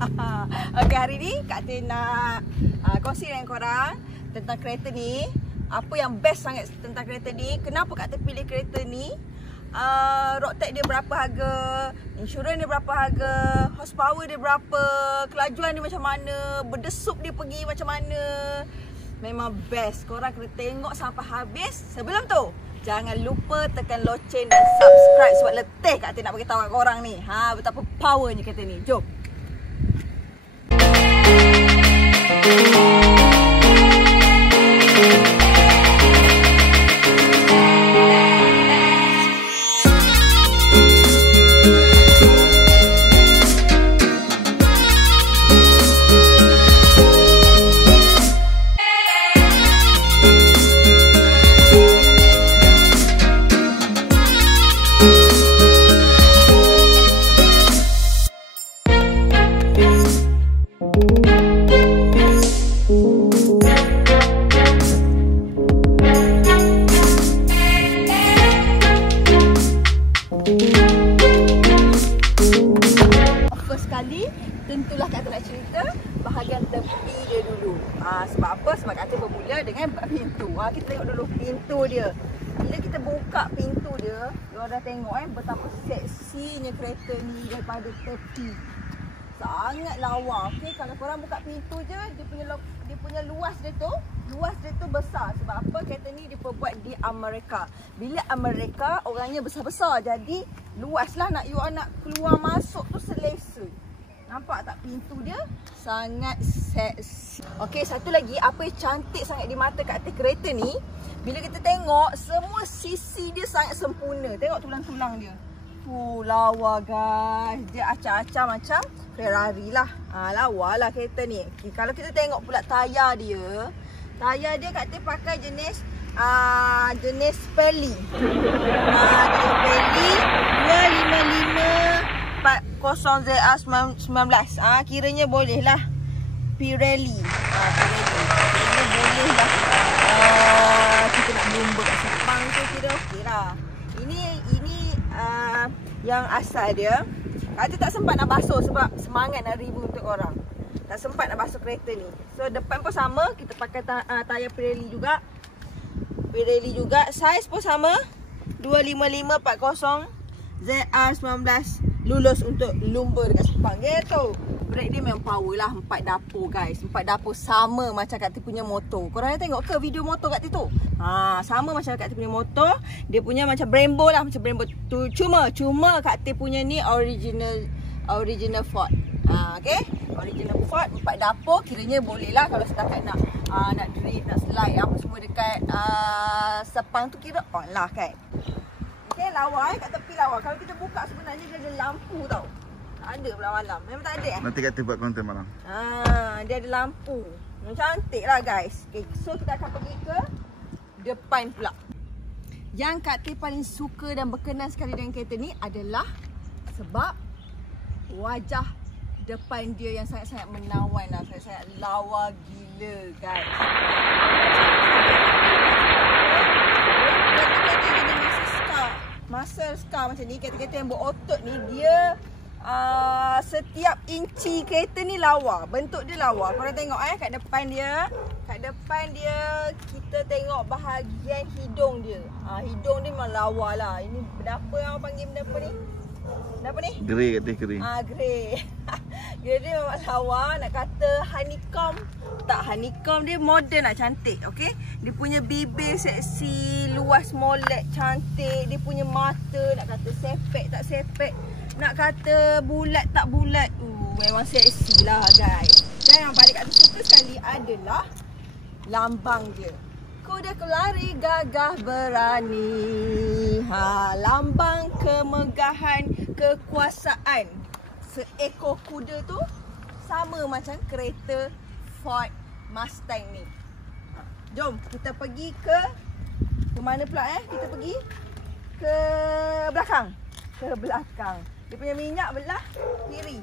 Okay, hari ni Kak Tin nak kongsi dengan korang tentang kereta ni. Apa yang best sangat tentang kereta ni, kenapa Kak Tin pilih kereta ni, road tax dia berapa harga, insurans dia berapa harga, horsepower dia berapa, kelajuan dia macam mana, berdesup dia pergi macam mana. Memang best. Korang kena tengok sampai habis. Sebelum tu, jangan lupa tekan loceng dan subscribe sebab letih Kak Tin nak bagi tahu kat korang ni. Betapa powernya kereta ni. Jom. Tentulah Kak Tin nak cerita bahagian tepi dia dulu. Sebab apa? Sebab Kak Tin bermula dengan buka pintu. Kita tengok dulu pintu dia. Bila kita buka pintu dia, korang dah tengok betapa seksinya kereta ni daripada tepi. Sangat lawa. Okay, kalau korang buka pintu je, dia punya luas dia tu besar. Sebab apa? Kereta ni diperbuat di Amerika. Bila Amerika, orangnya besar-besar. Jadi luaslah nak keluar masuk tu selesa. Nampak tak pintu dia? Sangat seksi. Okey, satu lagi apa yang cantik sangat di mata Kak Tin kereta ni, bila kita tengok semua sisi dia sangat sempurna. Tengok tulang-tulang dia. Lawa guys. Dia acah-acah macam Ferrari lah. Lawa lah kereta ni. Kalau kita tengok pula tayar dia Kak Tin pakai jenis Pirelli. Jenis Pirelli 255 40ZR19. Kiranya boleh lah Pirelli. Kiranya boleh lah. Kita nak lumba kat Sepang tu kira okey lah. Ini yang asal dia. Kak Tin tak sempat nak basuh sebab semangat nak review untuk korang. Tak sempat nak basuh kereta ni. So depan pun sama, kita pakai tayar Pirelli juga. Saiz pun sama 255 40 ZR19. Lulus untuk lumba dekat Sepang gitu. Brake dia memang power lah. 4 dapur guys. 4 dapur sama macam Kak Tin punya motor. Korang dah tengok ke video motor Kak Tin tu? Sama macam Kak Tin punya motor. Dia punya macam Brembo lah. Macam Brembo tu. Cuma Kak Tin punya ni original Ford. Okay, original Ford. 4 dapur. Kiranya boleh lah kalau setakat nak drift, nak slide apa semua dekat Sepang tu, kira on lah kan. Okay, lawa kat tepi lawa. Kalau kita buka sebenarnya dia ada lampu tau. Tak ada pula malam. Memang tak ada Nanti Kak Tin buat konten malam. Dia ada lampu. Yang cantik lah guys. Okay, so kita akan pergi ke depan pula. Yang Kak Tin paling suka dan berkenan sekali dengan kereta ni adalah sebab wajah depan dia yang sangat-sangat menawan lah. Sangat-sangat lawa gila guys. Muscle car macam ni, kereta-kereta yang berotot ni, dia setiap inci kereta ni lawa. Bentuk dia lawa. Korang tengok kat depan dia. Kat depan dia kita tengok bahagian hidung dia. Hidung dia memang lawa lah. Ini berapa yang orang panggil benda apa ni? Apa ni? Grey Kak Tin, grey. Grey. Dia memang lawa. Nak kata honeycomb, tak honeycomb, dia modern lah, cantik. Okay, dia punya bibir seksi, luas molek, cantik. Dia punya mata nak kata sepek tak sepek, nak kata bulat tak bulat, memang seksi lah guys. Dan yang paling Kak Tin suka sekali adalah lambang dia. Kuda kelari gagah berani. Lambang kemegahan, kekuasaan. Seekor kuda tu sama macam kereta Ford Mustang ni. Jom kita pergi ke mana pula Kita pergi ke belakang. Dia punya minyak belah kiri.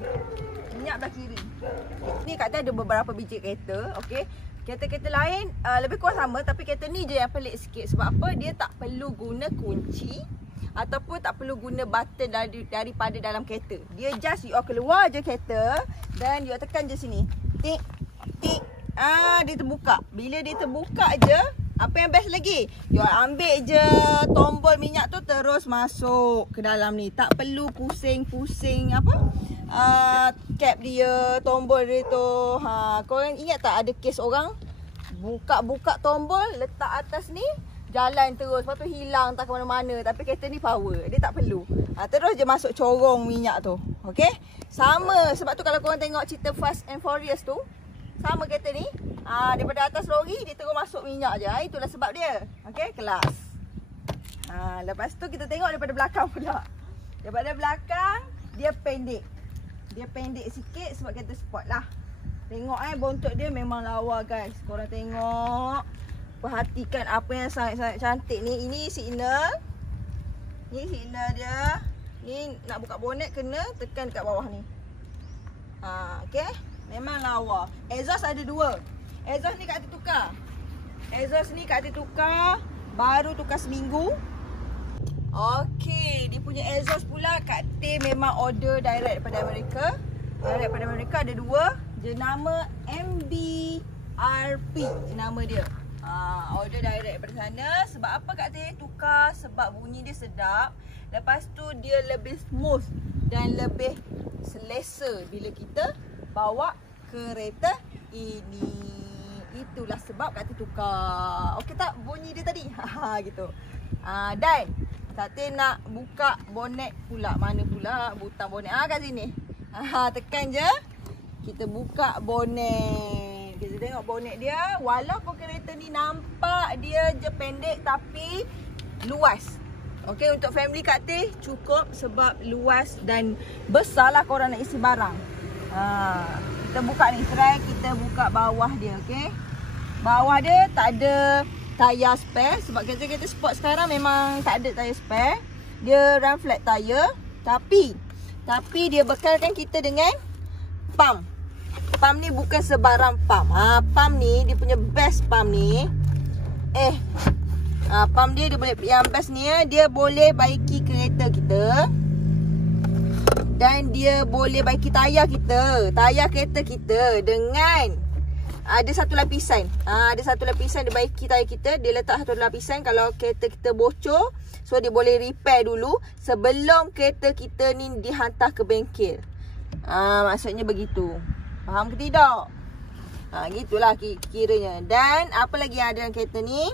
Ni Kak Tin ada beberapa biji kereta. Okay, kereta-kereta lain lebih kurang sama, tapi kereta ni je yang pelik sikit. Sebab apa? Dia tak perlu guna kunci. ataupun tak perlu guna button daripada dalam kereta. Dia just you keluar je kereta dan you tekan je sini. Tik tik. Dia terbuka. Bila dia terbuka je, apa yang best lagi? You ambil je tombol minyak tu terus masuk ke dalam ni. Tak perlu pusing-pusing cap dia, tombol dia tu. Korang ingat tak ada kes orang buka tombol, letak atas ni, jalan terus, lepas tu hilang tak ke mana-mana. Tapi kereta ni power, dia tak perlu. Terus je masuk corong minyak tu. Okay? Sama, sebab tu kalau korang tengok cerita Fast and Furious tu, sama kereta ni, daripada atas lori dia terus masuk minyak je. Itulah sebab dia. Okay, kelas. Lepas tu kita tengok daripada belakang pula. Daripada belakang dia pendek. Dia pendek sikit sebab kereta sport lah. Tengok bontot dia memang lawa guys. Korang tengok. Perhatikan apa yang sangat-sangat cantik ni. Ini signal. Ni signal dia. Ni nak buka bonet kena tekan kat bawah ni. Okay. Memang lawa. Exhaust ada 2. Exhaust ni Kak Ati tukar. Exhaust ni Kak Ati tukar. Baru tukar seminggu. Okey. Dia punya exhaust pula Kak Ati memang order direct daripada Amerika. Direct daripada Amerika ada 2. Jenama MBRP. Jenama dia. Order direct daripada sana. Sebab apa Kak Ati tukar? Sebab bunyi dia sedap. Lepas tu dia lebih smooth. Dan lebih selesa bila kita bawa kereta ini. Itulah sebab Kak Ati tukar. Okey tak bunyi dia tadi? Gitu. Dan Kak Ati nak buka bonet pula. Mana pula butang bonet? Kat sini. Tekan je. Kita buka bonet. Kita tengok bonet dia. Walaupun kereta ni nampak dia je pendek tapi luas. Okey, untuk family Kak Ati cukup sebab luas dan besarlah korang nak isi barang. Kita buka ni, try kita buka bawah dia, okey. Bawah dia tak ada tayar spare sebab kereta-kereta sport sekarang memang tak ada tayar spare. Dia run flat tayar, tapi dia bekalkan kita dengan pump. Pump ni bukan sebarang pump. Pump ni dia punya best pump ni. Pump dia boleh, yang best ni dia boleh baiki kereta kita. Dan dia boleh baiki tayar kita. Tayar kereta kita dengan ada satu lapisan. Ada satu lapisan dia baiki tayar kita. Dia letak satu lapisan kalau kereta kita bocor. So dia boleh repair dulu sebelum kereta kita ni dihantar ke bengkel. Maksudnya begitu. Faham ke tidak? Gitulah kiranya. Dan apa lagi yang ada dalam kereta ni?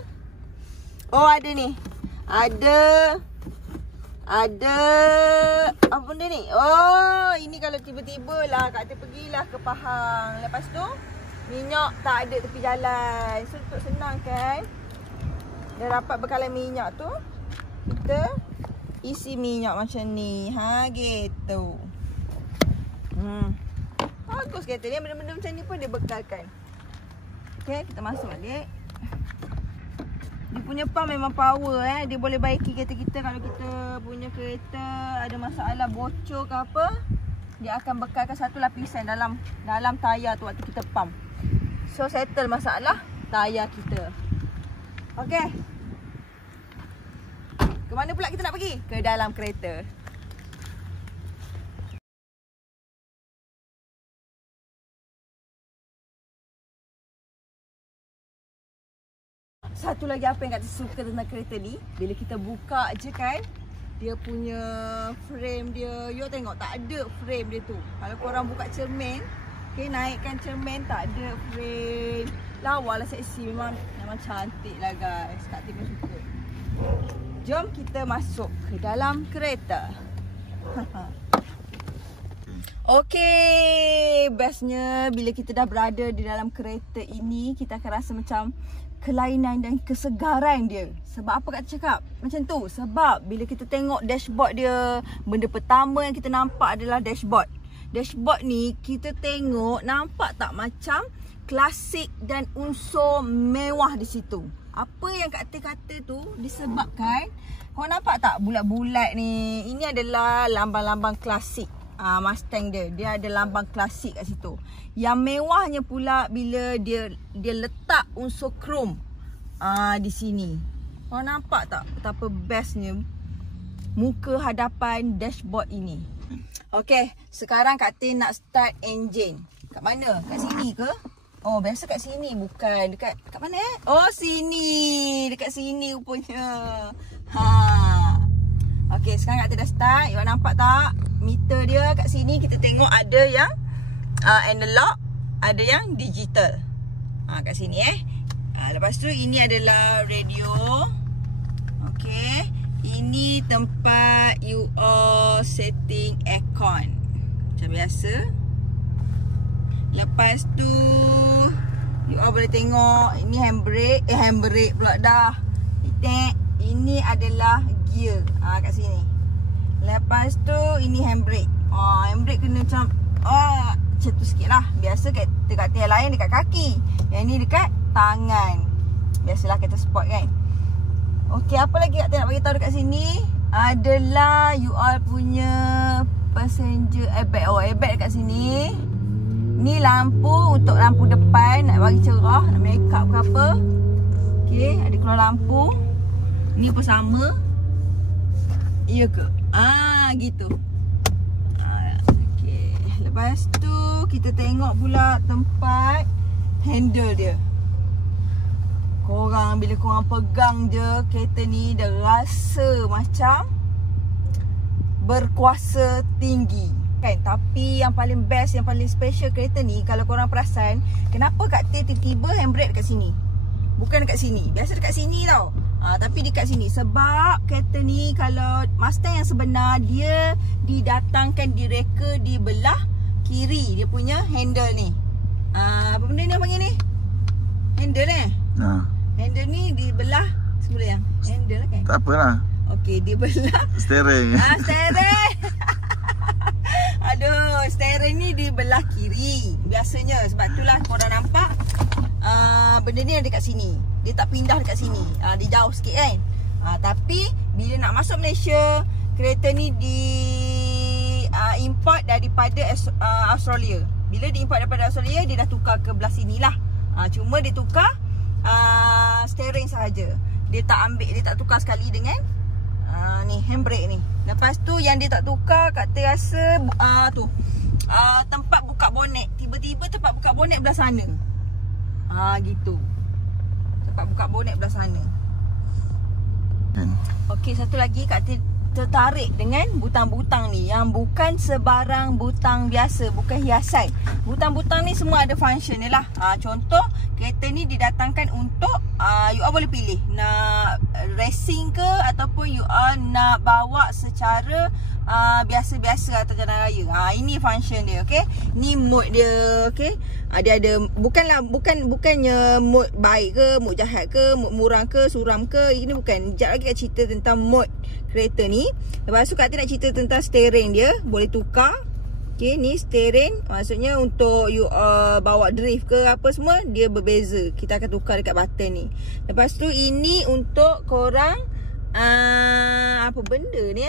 Oh, ada ni. Ada apa benda ni? Oh, ini kalau tiba-tiba lah Kak Ati pergilah ke Pahang. Lepas tu minyak tak ada tepi jalan. So untuk senang kan, dah dapat bekalan minyak tu, kita isi minyak macam ni. Gitu. Bagus kereta ni. Benda-benda macam ni pun dia bekalkan. Okay, kita masuk balik. Dia punya pump memang power Dia boleh baiki kereta kita. Kalau kita punya kereta ada masalah bocor ke apa, dia akan bekalkan satu lapisan dalam tayar tu waktu kita pump. So settle masalah tayar kita. Okey. Ke mana pula kita nak pergi? Ke dalam kereta. Satu lagi apa yang Kak Ati suka tentang kereta ni, bila kita buka je kan, dia punya frame dia, you tengok tak ada frame dia tu. Kalau korang buka cermin, okay, naikkan cermin, tak ada frame. Lawa lah, seksi, memang cantik lah guys. Kak Ati pun suka. Jom kita masuk ke dalam kereta. Okey, bestnya bila kita dah berada di dalam kereta ini, kita akan rasa macam kelainan dan kesegaran dia. Sebab apa Kak Ati cakap macam tu? Sebab bila kita tengok dashboard dia, benda pertama yang kita nampak adalah dashboard. Dashboard ni kita tengok, nampak tak macam klasik dan unsur mewah di situ. Apa yang Kak Ati kata tu disebabkan, kau nampak tak bulat-bulat ni? Ini adalah lambang-lambang klasik. Mustang dia ada lambang klasik kat situ. Yang mewahnya pula bila dia letak unsur chrome di sini. Kau nampak tak betapa bestnya? muka hadapan dashboard ini. Okey, sekarang Kak Tin nak start engine. Kat mana? Kat sini ke? Oh, biasa kat sini. Bukan. Kat mana Oh, sini. Dekat sini rupanya. Okey, sekarang Kak Tin dah start. You nampak tak? Meter dia kat sini kita tengok ada yang analog, ada yang digital. Kat sini lepas tu ini adalah radio. Okey, ini tempat you all setting aircon macam biasa. Lepas tu you all boleh tengok ini handbrake pula dah. Ini adalah gear kat sini. Lepas tu ini handbrake. Handbrake kena macam macam tu sikit lah. Biasa dekat yang lain dekat kaki, yang ni dekat tangan. Biasalah kereta sport kan. Okey, apa lagi Kak Tin nak bagi tahu dekat sini adalah you all punya passenger airbag. Airbag dekat sini. Ni lampu untuk lampu depan, nak bagi cerah, nak make up ke apa. Okey, ada keluar lampu. Ni pun sama. Ya ke? Gitu. Okey, lepas tu kita tengok pula tempat handle dia. Korang bila korang pegang je kereta ni, dah rasa macam berkuasa tinggi kan. Tapi yang paling best, yang paling special kereta ni, kalau korang perasan, kenapa Kak Tin tiba-tiba handbrake dekat sini, bukan dekat sini. Biasa dekat sini tau, tapi dekat sini. Sebab kereta ni, kalau Mustang yang sebenar, dia didatangkan, direka di belah kiri. Dia punya handle ni, apa benda ni orang panggil ni? Handle handle ni di belah sebelah yang handle lah kan? Tak apalah. Okey, di belah steering. Steering. Aduh, steering ni di belah kiri biasanya. Sebab itulah korang nampak benda ni ada kat sini. Dia tak pindah dekat sini. Dia jauh sikit kan. Tapi bila nak masuk Malaysia, kereta ni di import daripada Australia. Bila diimport daripada Australia, dia dah tukar ke belah sini lah. Cuma dia tukar steering sahaja. Dia tak tukar sekali dengan ni handbrake ni. Lepas tu yang dia tak tukar, Kak Tin rasa tempat buka bonet. Tiba-tiba tempat buka bonet belah sana. Gitu. Tempat buka bonet belah sana. Okey, satu lagi Kak Tin tertarik dengan butang-butang ni, yang bukan sebarang butang biasa, bukan hiasan. Butang-butang ni semua ada function ni lah. Contoh, kereta ni didatangkan untuk you all boleh pilih nak racing ke, ataupun you all nak bawa secara biasa-biasa atau jalan raya. Ini function dia, okey. Ni mode dia, okey. Dia ada bukannya mode baik ke, mode jahat ke, mode murah ke, suram ke. Ini bukan. Sekejap lagi Kak cerita tentang mode kereta ni. Lepas tu Kak Tin nak cerita tentang steering dia, boleh tukar. Okey, ni steering, maksudnya untuk you bawa drift ke apa semua, dia berbeza. Kita akan tukar dekat button ni. Lepas tu ini untuk korang apa benda ni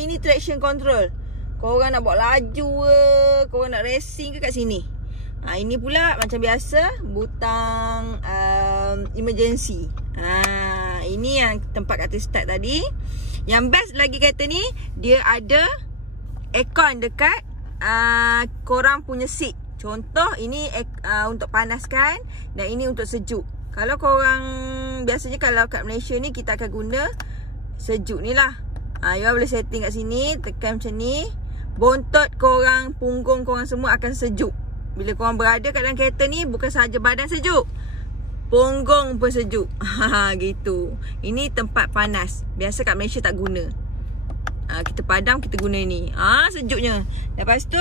ini traction control. Korang nak bawa laju ke, korang nak racing ke, kat sini. Ini pula macam biasa, butang emergency. Ini yang tempat Kak Tin start tadi. Yang best lagi kereta ni, dia ada aircon dekat korang punya seat. Contoh, ini untuk panaskan, dan ini untuk sejuk. Kalau korang, biasanya kalau kat Malaysia ni, kita akan guna sejuk ni lah. You boleh setting kat sini, tekan macam ni. Bontot korang, punggung korang semua akan sejuk. Bila korang berada kat dalam kereta ni, bukan sahaja badan sejuk, punggung pun sejuk. Gitu. Ini tempat panas. Biasa kat Malaysia tak guna. Kita padam, kita guna ni. Sejuknya. Lepas tu,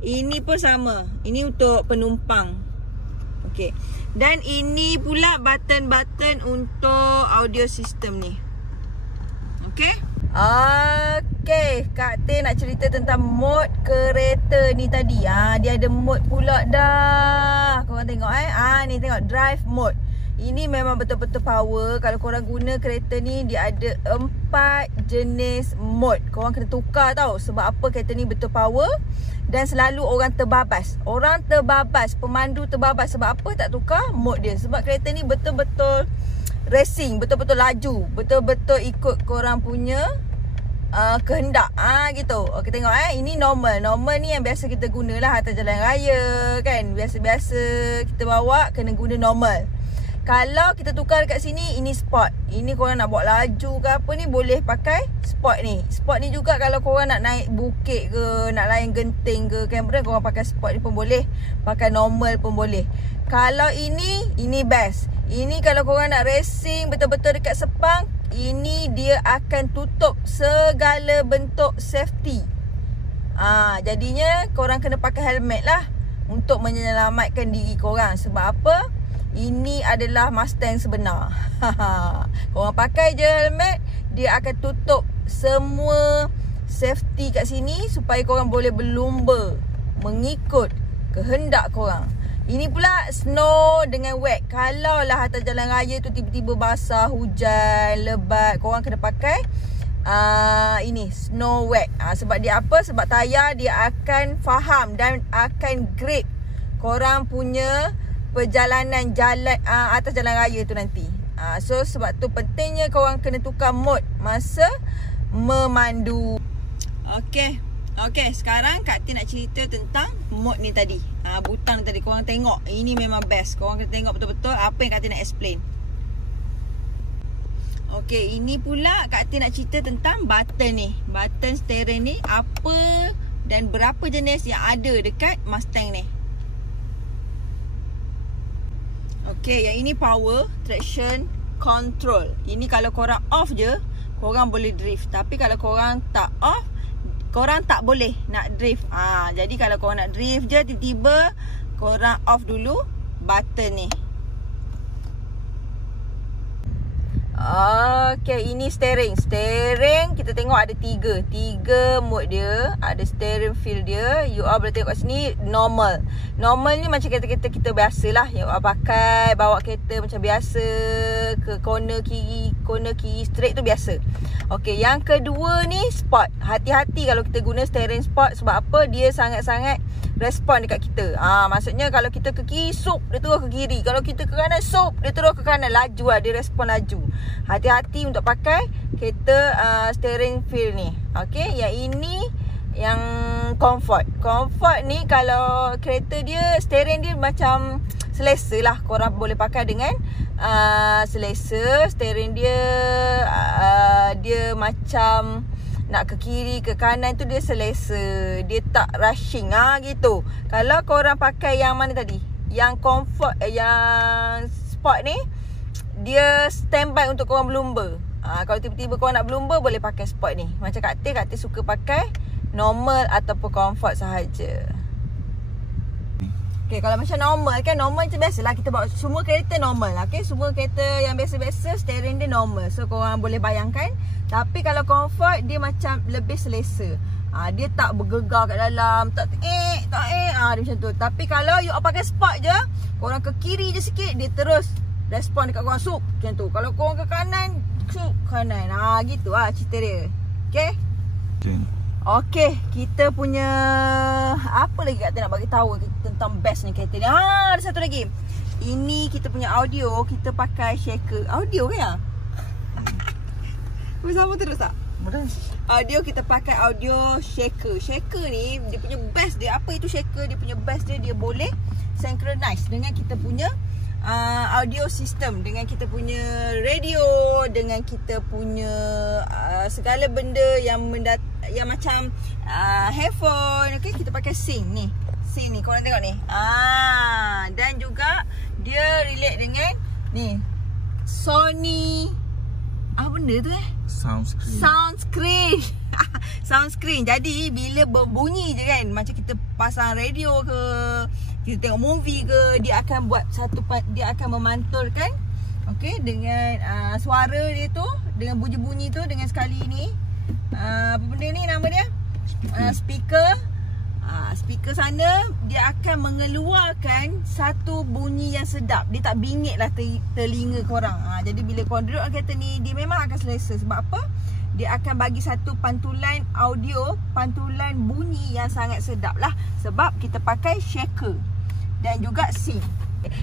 ini pun sama. Ini untuk penumpang. Okey. Dan ini pula button-button untuk audio system ni. Okey. Okey, Kak Tin nak cerita tentang mod kereta ni tadi. Dia ada mod pula dah. Korang tengok ni tengok drive mode. Ini memang betul-betul power. Kalau korang guna kereta ni, dia ada 4 jenis mod. Korang kena tukar tau. Sebab apa kereta ni betul power. Dan selalu orang terbabas. Pemandu terbabas. Sebab apa tak tukar mod dia? Sebab kereta ni betul-betul racing, betul-betul laju, betul-betul ikut korang punya kehendak. Gitu. Okey, tengok ini normal. Normal ni yang biasa kita gunalah atas jalan raya kan. Biasa-biasa kita bawa kena guna normal. Kalau kita tukar dekat sini, ini sport. Ini korang nak buat laju ke apa ni, boleh pakai sport ni. Sport ni juga kalau korang nak naik bukit ke, nak layan genting ke, kamera, korang pakai sport ni pun boleh. Pakai normal pun boleh. Kalau ini best. Ini kalau korang nak racing betul-betul dekat Sepang, ini dia akan tutup segala bentuk safety. Jadinya korang kena pakai helmet lah untuk menyelamatkan diri korang. Sebab apa? Ini adalah Mustang sebenar. Korang pakai je helmet, dia akan tutup semua safety kat sini supaya korang boleh berlumba mengikut kehendak korang. Ini pula snow dengan wet. Kalau lah atas jalan raya tu tiba-tiba basah, hujan, lebat, korang kena pakai ini snow wet. Sebab dia apa? Sebab tayar dia akan faham dan akan grip korang punya perjalanan jalan atas jalan raya tu nanti. So sebab tu pentingnya korang kena tukar mode masa memandu. Okey, sekarang Kak Tin nak cerita tentang mode ni tadi. Butang tadi korang tengok, ini memang best. Korang kena tengok betul-betul apa yang Kak Tin nak explain. Okey, ini pula Kak Tin nak cerita tentang button ni. Button steering ni apa dan berapa jenis yang ada dekat Mustang ni. Okey, yang ini power, traction, control. Ini kalau korang off je, korang boleh drift. Tapi kalau korang tak off, korang tak boleh nak drift. Jadi kalau korang nak drift je, tiba-tiba korang off dulu button ni. Okey, ini steering. Steering kita tengok ada tiga mode dia. Ada steering feel dia. You all boleh tengok kat sini normal. Normal ni macam kereta-kereta kita biasalah. You all pakai bawa kereta macam biasa ke corner kiri straight tu biasa. Okey, yang kedua ni sport. Hati-hati kalau kita guna steering sport. Sebab apa? Dia sangat-sangat respon dekat kita. Maksudnya kalau kita ke kiri, sup, dia terus ke kiri. Kalau kita ke kanan, sup, dia terus ke kanan. Laju lah, dia respon laju. Hati-hati untuk pakai kereta steering feel ni. Okey, yang ini yang comfort. Comfort ni kalau kereta dia, steering dia macam selesa lah. Korang boleh pakai dengan selesa. Steering dia dia macam nak ke kiri, ke kanan tu dia selesa. Dia tak rushing gitu. Kalau korang pakai yang mana tadi, yang comfort, yang sport ni, dia standby untuk korang berlumba. Kalau tiba-tiba korang nak berlumba, boleh pakai sport ni. Macam Kak Tin suka pakai normal ataupun comfort sahaja. Okay, kalau macam normal kan, normal macam biasalah kita bawa semua kereta normal. Okay, semua kereta yang biasa-biasa steering dia normal. So korang boleh bayangkan. Tapi kalau comfort, dia macam lebih selesa. Dia tak bergegar kat dalam, tak dia macam tu. Tapi kalau you pakai sport je, korang ke kiri je sikit, dia terus respon dekat korang, sup, macam tu. Kalau korang ke kanan, sup, kanan. Gitu cerita dia. Okay? Okay, kita punya apa lagi Kak Tin nak bagi tahu tentang best ni kereta ni. Ada satu lagi. Ini kita punya audio, kita pakai shaker. Audio ke ya? Bersama terus tak? Betul. Audio kita pakai audio shaker. Shaker ni dia punya best dia. Apa itu shaker? Dia punya best dia boleh synchronize dengan kita punya audio system, dengan kita punya radio, dengan kita punya segala benda yang macam headphone. Okay, kita pakai sync ni. Sync ni, korang tengok ni. Dan juga dia relate dengan ni Sony. Apa benda tu Soundscreen. Soundscreen. Jadi bila berbunyi je kan, macam kita pasang radio ke, kita tengok movie ke, dia akan buat dia akan memantulkan, okey, dengan suara dia tu, dengan bunyi-bunyi tu, dengan sekali ni apa benda ni nama dia? Speaker. Speaker sana dia akan mengeluarkan satu bunyi yang sedap. Dia tak bingit lah telinga korang. Jadi bila korang duduk dalam kereta ni, dia memang akan selesa. Sebab apa? Dia akan bagi satu pantulan audio, pantulan bunyi yang sangat sedap lah. Sebab kita pakai shaker dan juga sync.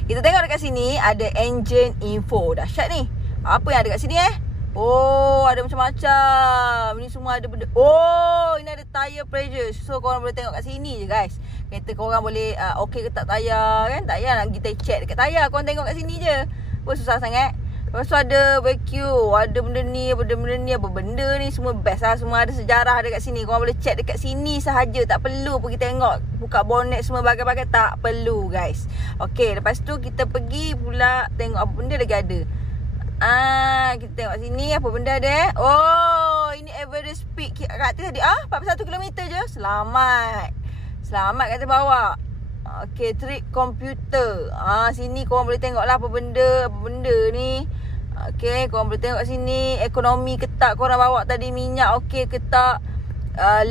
Kita tengok dekat sini ada engine info. Dahsyat ni. Apa yang ada kat sini Oh, ada macam-macam. Ni semua ada benda. Oh, ini ada tire pressure. So korang boleh tengok kat sini je guys. Kereta korang boleh okey ke tak tayar kan. Tak payah nak kita check dekat tayar. Korang tengok kat sini je. Apa susah sangat. Lepas tu ada vacuum. Ada benda ni, apa benda ni. Semua best lah. Semua ada sejarah dekat sini. Korang boleh check dekat sini sahaja. Tak perlu pergi tengok. Buka bonnet semua bagai-bagai. Tak perlu guys. Okey, lepas tu kita pergi pula tengok apa benda lagi ada. Kita tengok sini apa benda ada. Oh, ini average speed kat atas tadi 41 km je. Selamat kata bawa. Okey, trip komputer. Sini korang boleh tengok lah apa benda ni. Okey, korang boleh tengok sini. Ekonomi ke tak korang bawa tadi, minyak okey ke tak.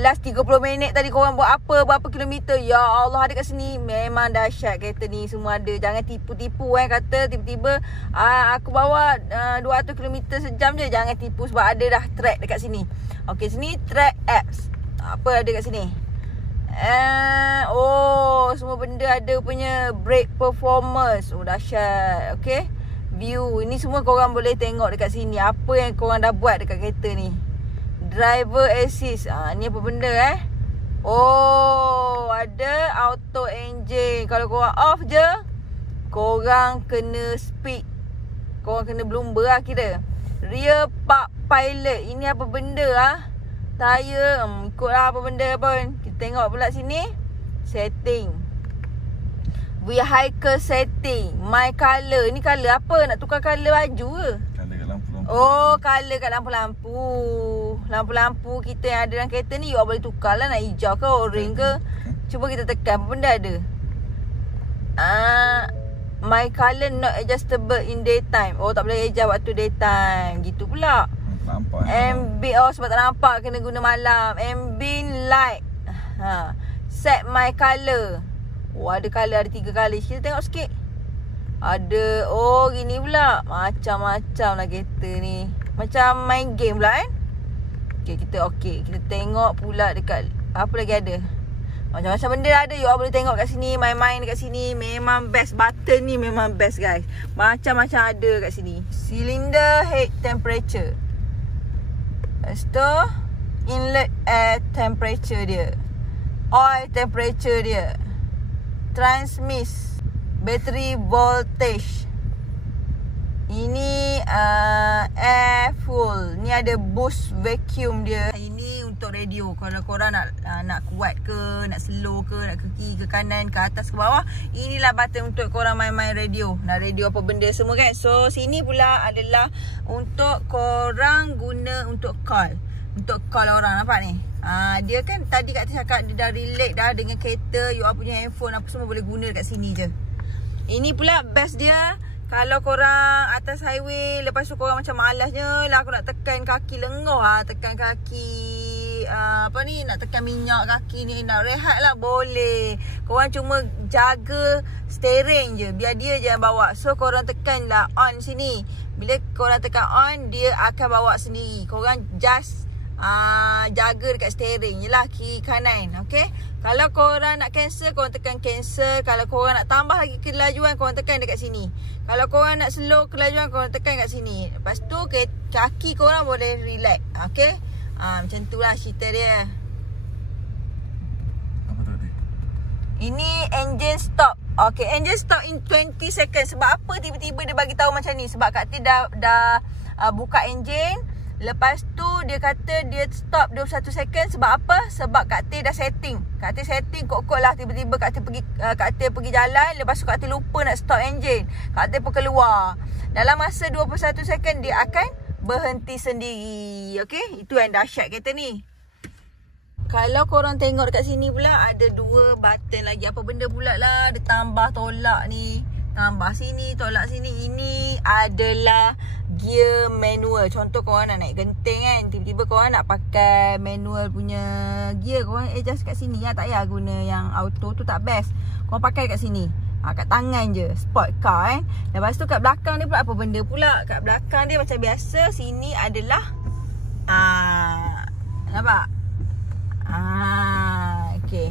Last 30 minit tadi korang buat apa, berapa kilometer. Ya Allah, ada kat sini. Memang dahsyat kereta ni, semua ada. Jangan tipu-tipu kata tiba-tiba aku bawa 200 km sejam je. Jangan tipu sebab ada dah track dekat sini. Okey, sini track apps. Apa ada kat sini? Oh, semua benda ada punya. Brake performance. Oh, dahsyat. Okey, view. Ini semua korang boleh tengok dekat sini. Apa yang korang dah buat dekat kereta ni. Driver assist. Ni apa benda Oh, ada auto engine. Kalau korang off je, korang kena speed. Korang kena blumber lah kira. Rear park pilot. Ini apa benda tire. Ikutlah apa benda pun. Kita tengok pula sini. Setting. Vehicle setting. My colour. Ni colour apa? Nak tukar colour baju ke? Colour kat lampu-lampu. Oh, colour kat lampu-lampu. Lampu-lampu kita yang ada dalam kereta ni, you boleh tukar lah. Nak hijau ke, orange ke. Cuba kita tekan. Apa benda ada? My colour not adjustable in daytime. Oh, tak boleh adjust waktu daytime. Gitu pula. Nampak. Sebab tak nampak, kena guna malam. Ambient light. Set my colour. Oh, ada colour, ada 3 colour. Kita tengok sikit. Ada. Oh, gini pula. Macam-macam lah kereta ni. Macam main game pula Okay, kita tengok pula dekat. Apa lagi ada? Macam-macam benda ada. You all boleh tengok kat sini. Main-main dekat sini. Memang best. Button ni memang best guys. Macam-macam ada kat sini. Cylinder head temperature. Lepas tu inlet air temperature dia. Oil temperature dia. Transmit. Battery voltage. Ini air full. Ni ada boost vacuum dia. Ini untuk radio. Kalau korang nak kuat ke, nak slow ke, nak ke kiri, ke kanan, ke atas, ke bawah, inilah button untuk korang main-main radio. Nak radio apa benda semua kan. So sini pula adalah untuk korang guna untuk call. Untuk call orang, nampak ni. Dia kan tadi Kak Tia cakap dia dah relate dah dengan kereta. You all punya handphone apa semua boleh guna dekat sini je. Ini pula best dia. Kalau korang atas highway, lepas tu korang macam malasnya lah, aku nak tekan kaki lengoh tekan kaki nak tekan minyak kaki ni, nak rehat lah, boleh. Korang cuma jaga steering je, biar dia je yang bawa. So korang tekan lah on sini. Bila korang tekan on, dia akan bawa sendiri. Korang just jaga dekat steering je lah, kiri kanan. Okay. Kalau korang nak cancel, korang tekan cancel. Kalau korang nak tambah lagi kelajuan, korang tekan dekat sini. Kalau korang nak slow kelajuan, korang tekan kat sini. Lepas tu kaki korang boleh relax. Okay. Macam tu lah cerita dia. Apa tadi? Ini engine stop. Okay, engine stop in 20 seconds. Sebab apa tiba-tiba dia bagi tahu macam ni? Sebab Kak Tia dah buka engine. Lepas tu dia kata dia stop 21 second. Sebab apa? Sebab Kak Tia dah setting. Kak Tia setting kok-kok lah. Tiba-tiba Kak Tia pergi jalan. Lepas tu Kak Tia lupa nak stop engine. Kak Tia pun keluar. Dalam masa 21 second dia akan berhenti sendiri. Okay? Itu yang dahsyat kereta ni. Kalau korang tengok dekat sini pula, ada 2 button lagi. Apa benda pula lah. Dia tambah tolak ni. Tambah sini, tolak sini. Ini adalah gear manual. Contoh korang nak naik genting kan, tiba-tiba korang nak pakai manual punya gear, korang adjust kat sini lah. Tak payah guna yang auto tu, tak best. Korang pakai kat sini, kat tangan je. Sport car kan. Lepas tu kat belakang dia pula apa benda pula. Kat belakang dia macam biasa. Sini adalah nampak? Okay.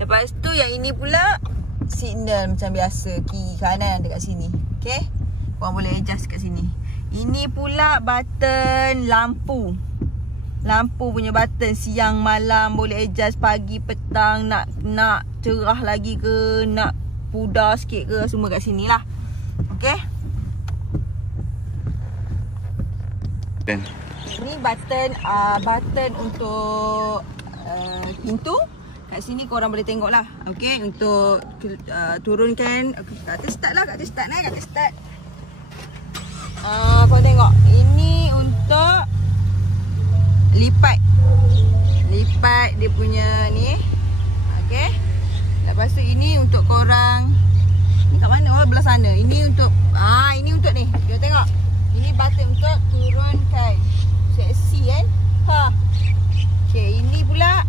Lepas tu yang ini pula signal macam biasa, kiri kanan ada kat sini. Okay. Korang boleh adjust kat sini. Ini pula button lampu. Lampu punya button, siang malam boleh adjust, pagi petang, nak cerah lagi ke, nak pudar sikit ke, semua kat sini lah. Okey. Ini button untuk pintu. Kat sini korang boleh tengok lah. Okey, untuk turunkan. Kata start lah, kata start. Korang tengok. Ini untuk lipat dia punya ni. Okey. Lepas tu ini untuk korang. Ni kat mana? Oh, belah sana. Ini untuk ini untuk ni. Kita tengok. Ini button untuk turunkan. Seksi kan? Okey, ini pula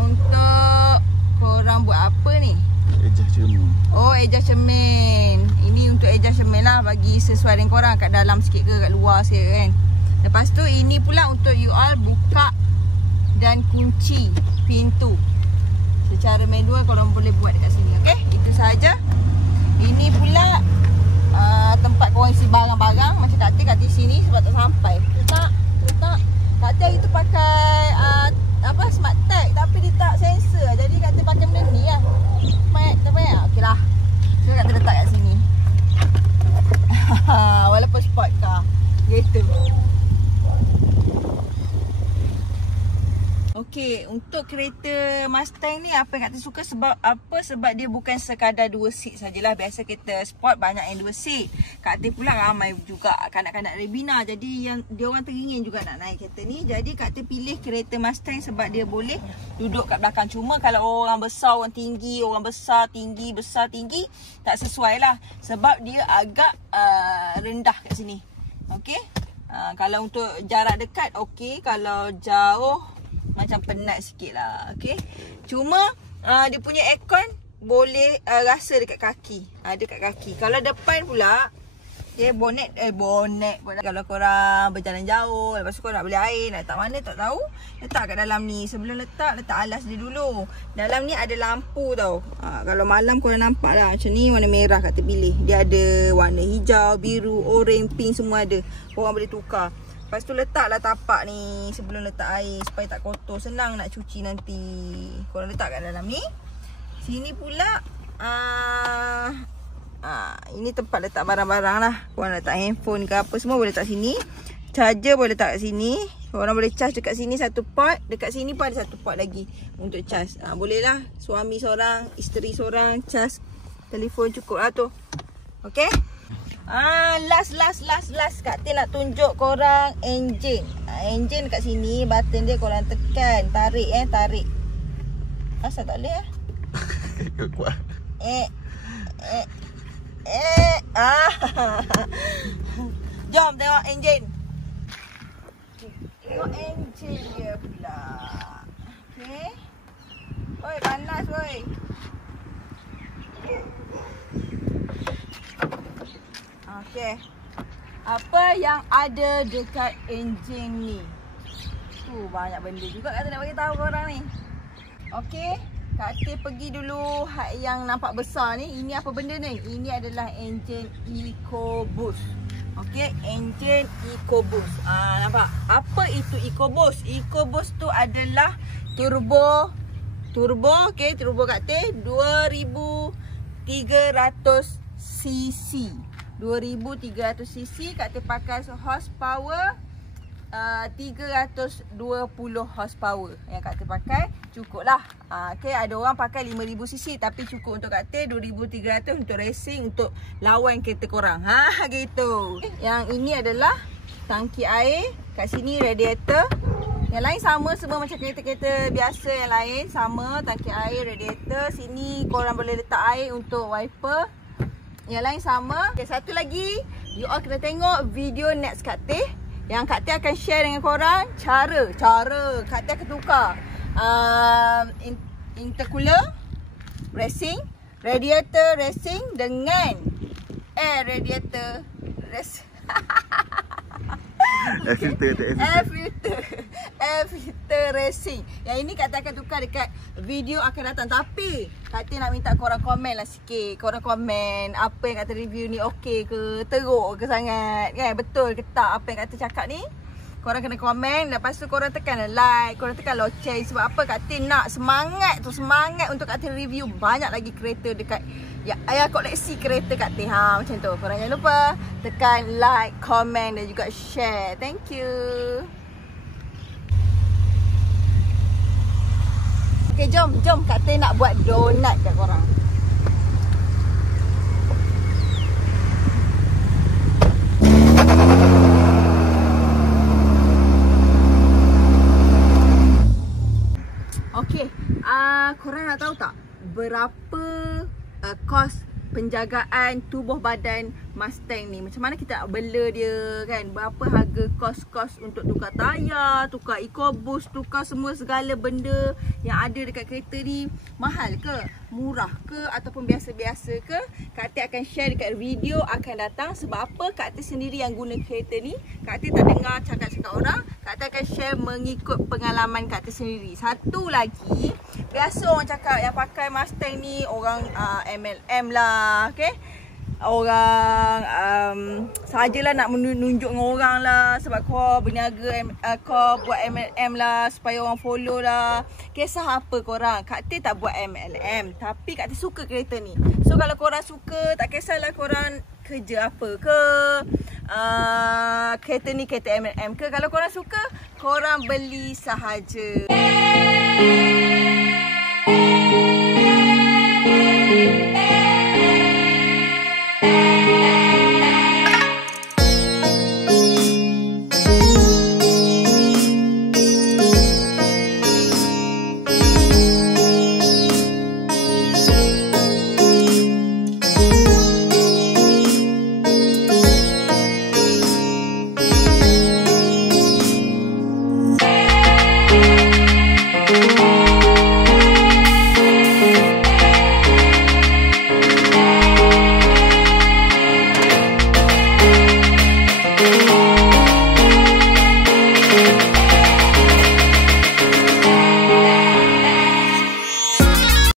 untuk korang buat apa ni? Adjust cermin. Oh, adjust cermin. Ini untuk adjust cermin lah, bagi sesuai dengan korang, kat dalam sikit ke kat luar sikit kan. Lepas tu ini pula untuk you all buka dan kunci pintu secara manual, korang boleh buat dekat sini. Okey, itu sahaja. Ini pula tempat korang isi barang-barang. Macam Kak Ati sini sebab tak sampai. Letak. Kak Ati itu pakai smart tag, tapi dia tak sensor. Jadi Kak Ati pakai benda ni lah. Tak payah. Okey lah. So Kak Ati letak kat sini. Walaupun sport car gitu. Okey, untuk kereta Mustang ni apa yang Kak Ati suka sebab apa? Sebab dia bukan sekadar 2 seat sajalah. Biasa kereta sport banyak yang 2 seat. Kak Ati pula ramai juga kanak-kanak Rebina. Jadi yang dia orang teringin juga nak naik kereta ni. Jadi Kak Ati pilih kereta Mustang sebab dia boleh duduk kat belakang. Cuma kalau orang besar, orang tinggi, orang besar tinggi tak sesuai lah. Sebab dia agak rendah kat sini. Okey. Kalau untuk jarak dekat okey, kalau jauh macam penat sikit lah. Okay. Cuma dia punya aircon boleh rasa dekat kaki. Dekat kaki. Kalau depan pula bonnet. Kalau korang berjalan jauh, lepas tu korang nak beli air, nak letak mana tak tahu, letak kat dalam ni. Sebelum letak alas dia dulu. Dalam ni ada lampu tau. Kalau malam korang nampak lah macam ni, warna merah Kak Ati pilih. Dia ada warna hijau, biru, orange, pink, semua ada. Korang boleh tukar. Lepas tu letaklah tapak ni sebelum letak air supaya tak kotor. Senang nak cuci nanti. Korang letak kat dalam ni. Sini pula ini tempat letak barang-barang lah. Korang letak handphone ke apa semua boleh letak sini. Charger boleh letak kat sini. Korang boleh charge dekat sini satu port. Dekat sini pun ada satu port lagi untuk charge. Boleh lah. Suami seorang, isteri seorang charge telefon cukup lah tu. Okay. Last Kak Ati nak tunjuk korang enjin. Enjin kat sini, button dia korang tekan, tarik. Asal tak boleh Kuat. Jom tengok enjin. Tengok enjin dia pula. Okay. Oi, panas woi. Okey. Apa yang ada dekat enjin ni? Banyak benda juga Kak Ati nak bagi tahu korang ni. Okey, Kak Ati pergi dulu yang nampak besar ni. Ini apa benda ni? Ini adalah enjin EcoBoost. Okey, enjin EcoBoost. Nampak? Apa itu EcoBoost? EcoBoost tu adalah turbo okey, turbo Kak Ati 2300 cc. 2300 cc. Kak Ati pakai horsepower 320 horsepower. Yang Kak Ati pakai cukup lah. Okay, ada orang pakai 5000 cc tapi cukup untuk Kak Ati 2300 untuk racing, untuk lawan kereta korang. Gitu. Yang ini adalah tangki air. Kat sini radiator. Yang lain sama semua macam kereta-kereta biasa yang lain. Sama tangki air, radiator. Sini korang boleh letak air untuk wiper. Yang lain sama. Okay, satu lagi, you all kena tengok video next Kak Ati. Yang Kak Ati akan share dengan korang cara Kak Ati akan tukar intercooler racing, radiator racing dengan air radiator racing. Filter tu, Air filter. Air filter racing. Yang ini Kak Teh akan tukar dekat video akan datang. Tapi Kak Teh nak minta korang komen lah sikit. Korang komen apa yang Kak Teh review ni okey ke, teruk ke sangat kan? Betul ke tak apa yang Kak Teh cakap ni? Korang kena komen. Lepas tu korang tekan like, korang tekan loceng. Sebab apa Kak Teh nak semangat tu, semangat untuk Kak Teh review banyak lagi kereta dekat ya koleksi kereta Kak Teh. Macam tu. Korang jangan lupa tekan like, komen dan juga share. Thank you. Okay, jom Kak Teh nak buat donat kat korang. Okay, korang nak tahu tak berapa kos penjagaan tubuh badan Mustang ni? Macam mana kita nak bela dia kan? Berapa harga kos-kos untuk tukar tayar, tukar EcoBoost, tukar semua segala benda yang ada dekat kereta ni? Mahal ke? Murah ke? Ataupun biasa-biasa ke? Kak Teh akan share dekat video akan datang. Sebab apa? Kak Teh sendiri yang guna kereta ni. Kak Teh tak dengar cakap-cakap orang. Kak Teh akan share mengikut pengalaman Kak Teh sendiri. Satu lagi, biasa orang cakap yang pakai Mustang ni orang MLM lah, okay? Orang sajalah nak menunjuk dengan orang lah. Sebab kau berniaga, kau buat MLM lah supaya orang follow lah. Kisah apa korang? Kak Teh tak buat MLM, tapi Kak Teh suka kereta ni. So kalau korang suka, tak kisahlah korang kerja apa ke, kereta ni kereta MLM ke. Kalau korang suka, korang beli sahaja.